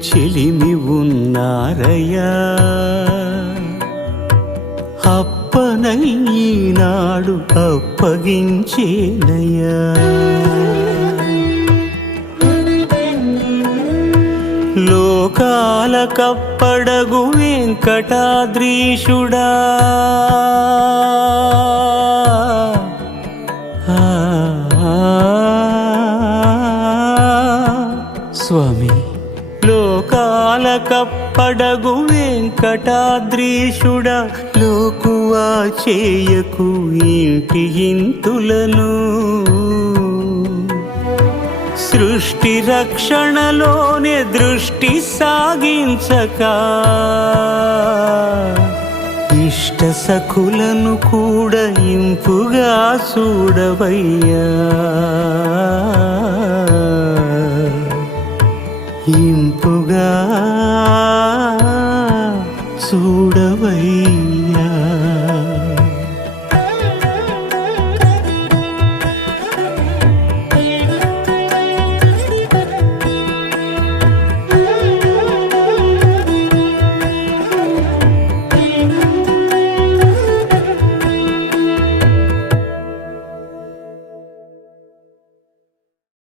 చెలిమి ఉన్నారయ్యా అప్పనయ్యినాడు అప్పగించేనయ్యా. లోకాల కప్పడగు వెంకటాద్రీషుడా. లోకాల కప్పడగు వెంకటాద్రీషుడా లోకువా చేయకు ఇంటి ఇంతులను సృష్టి రక్షణలోనే దృష్టి సాగించక ఇష్ట సఖులను కూడా ఇంపుగా చూడవయ్యా. ఇంపుగా చూడ